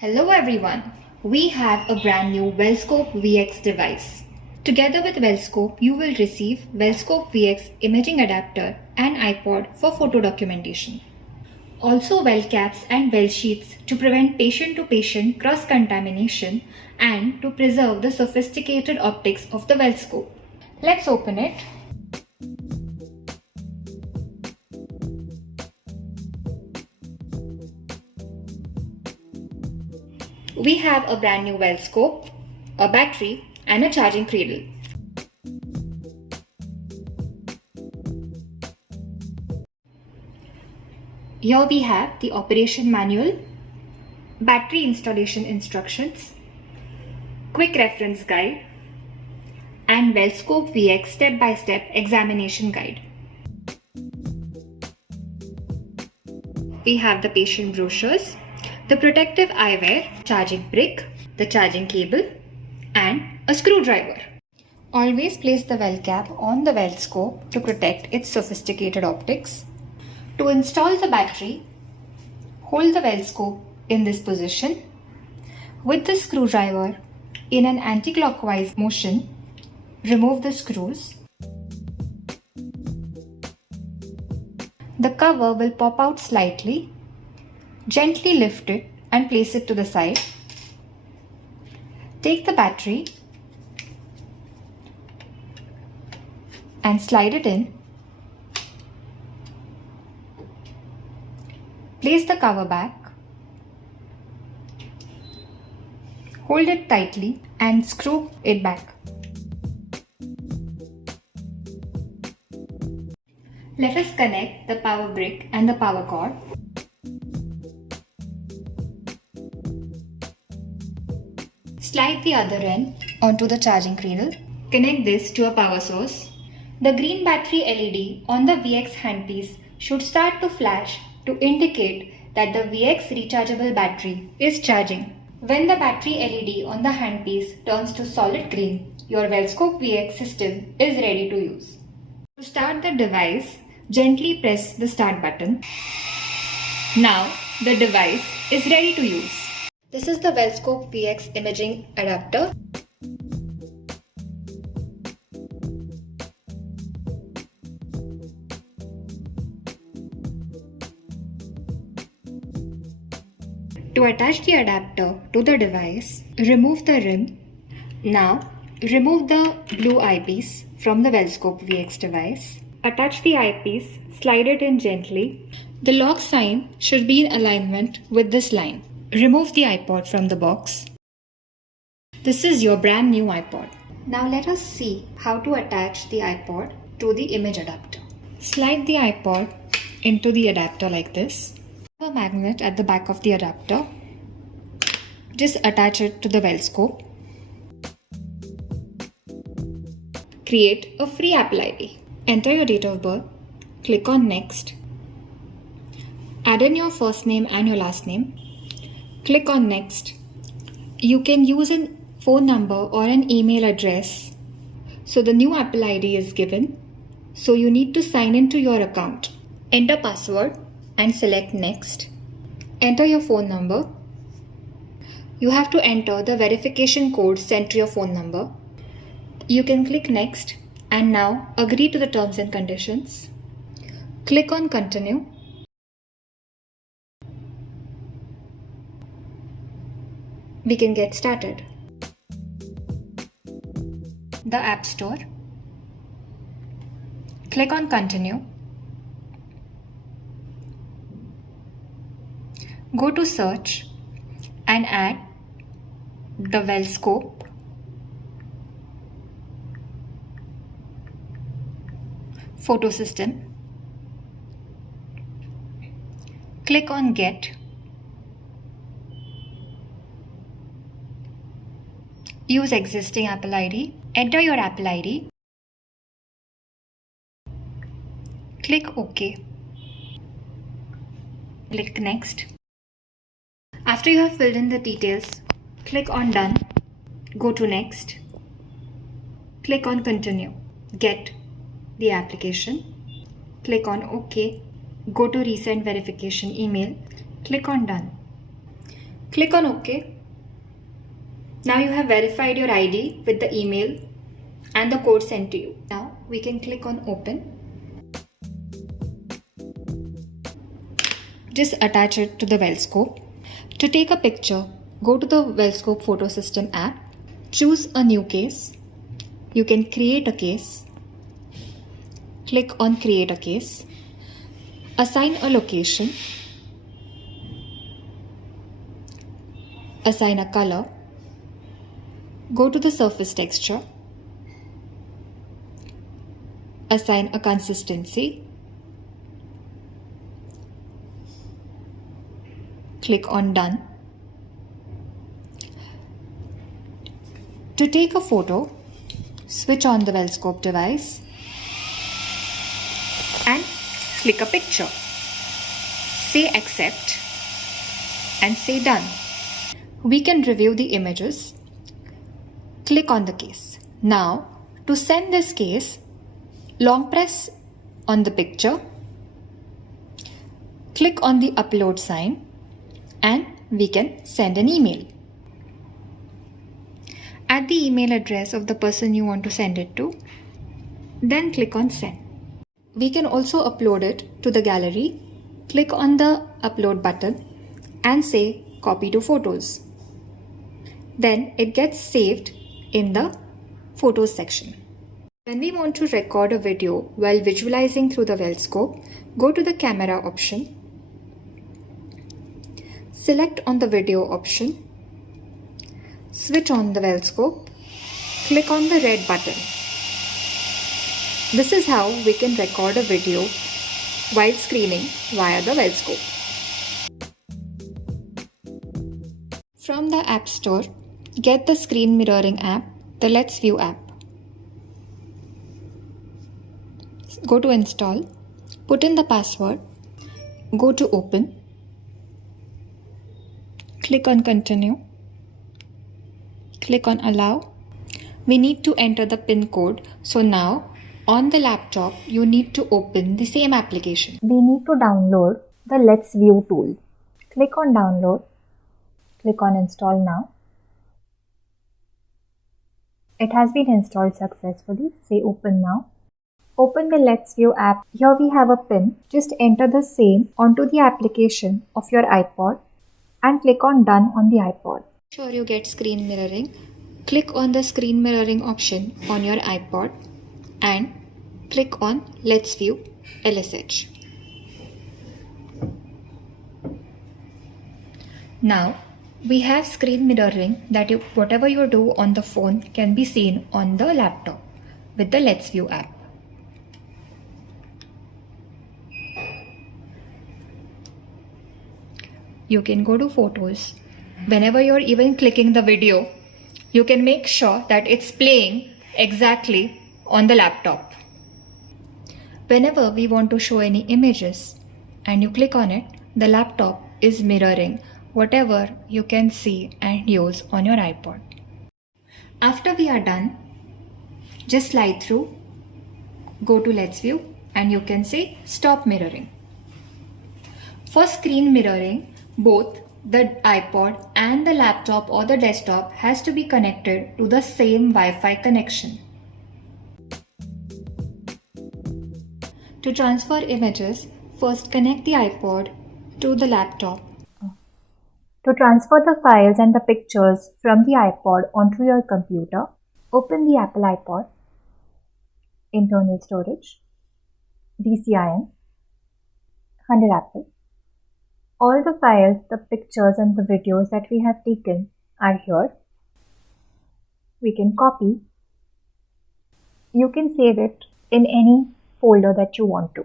Hello everyone, we have a brand new Wellscope VX device. Together with Wellscope, you will receive Wellscope VX imaging adapter and iPod for photo documentation. Also well caps and well sheets to prevent patient-to-patient cross-contamination and to preserve the sophisticated optics of the Wellscope. Let's open it. We have a brand new Wellscope, a battery and a charging cradle. Here we have the operation manual, battery installation instructions, quick reference guide and Wellscope VX step-by-step examination guide. We have the patient brochures, the protective eyewear, charging brick, the charging cable and a screwdriver. Always place the well cap on the Wellscope to protect its sophisticated optics. To install the battery, hold the Wellscope in this position. With the screwdriver in an anti-clockwise motion, remove the screws. The cover will pop out slightly. Gently lift it and place it to the side. Take the battery and slide it in. Place the cover back. Hold it tightly and screw it back. Let us connect the power brick and the power cord. Slide the other end onto the charging cradle. Connect this to a power source. The green battery LED on the VX handpiece should start to flash to indicate that the VX rechargeable battery is charging. When the battery LED on the handpiece turns to solid green, your Wellscope VX system is ready to use. To start the device, gently press the start button. Now the device is ready to use. This is the Wellscope VX imaging adapter. To attach the adapter to the device, remove the rim. Now, remove the blue eyepiece from the Wellscope VX device. Attach the eyepiece, slide it in gently. The lock sign should be in alignment with this line. Remove the iPod from the box. This is your brand new iPod. Now let us see how to attach the iPod to the image adapter. Slide the iPod into the adapter like this. A magnet at the back of the adapter. Just attach it to the Wellscope. Create a free Apple ID. Enter your date of birth. Click on Next. Add in your first name and your last name. Click on Next. You can use a phone number or an email address. So the new Apple ID is given. So you need to sign into your account. Enter password and select Next. Enter your phone number. You have to enter the verification code sent to your phone number. You can click Next and now agree to the terms and conditions. Click on Continue. We can get started. The App Store. Click on Continue. Go to Search and add the Wellscope, Photo System. Click on Get. Use existing Apple ID. Enter your Apple ID. Click OK. Click Next. After you have filled in the details, click on Done. Go to Next. Click on Continue. Get the application. Click on OK. Go to Resend Verification Email. Click on Done. Click on OK. Now you have verified your ID with the email and the code sent to you. Now we can click on Open. Just attach it to the Wellscope. To take a picture, go to the Wellscope Photo System app. Choose a new case. You can create a case. Click on Create a Case. Assign a location. Assign a color. Go to the surface texture. Assign a consistency. Click on Done. To take a photo, switch on the Wellscope device and click a picture. Say Accept and say Done. We can review the images. Click on the case. Now, to send this case, long press on the picture, click on the upload sign, and we can send an email. Add the email address of the person you want to send it to, then click on Send. We can also upload it to the gallery. Click on the upload button and say Copy to Photos. Then it gets saved in the Photos section. When we want to record a video while visualizing through the Wellscope, go to the camera option. Select on the video option. Switch on the Wellscope. Click on the red button. This is how we can record a video while screening via the Wellscope. From the App Store, get the screen mirroring app, the Let's View app. Go to Install, put in the password, go to Open, click on Continue, click on Allow. We need to enter the PIN code, so now on the laptop you need to open the same application. We need to download the Let's View tool. Click on Download, click on Install Now. It has been installed successfully. Say Open Now. Open the Let's View app. Here we have a pin. Just enter the same onto the application of your iPod and click on Done on the iPod. Sure you get screen mirroring. Click on the screen mirroring option on your iPod and click on Let's View LSH. Now we have screen mirroring that whatever you do on the phone can be seen on the laptop with the Let's View app. You can go to Photos. Whenever you're even clicking the video, you can make sure that it's playing exactly on the laptop. Whenever we want to show any images and you click on it, the laptop is mirroring whatever you can see and use on your iPod. After we are done, just slide through, go to Let's View and you can say Stop Mirroring. For screen mirroring, both the iPod and the laptop or the desktop has to be connected to the same Wi-Fi connection. To transfer images, first connect the iPod to the laptop. To transfer the files and the pictures from the iPod onto your computer, open the Apple iPod, Internal Storage, DCIM, under Apple. All the files, the pictures and the videos that we have taken are here. We can copy. You can save it in any folder that you want to.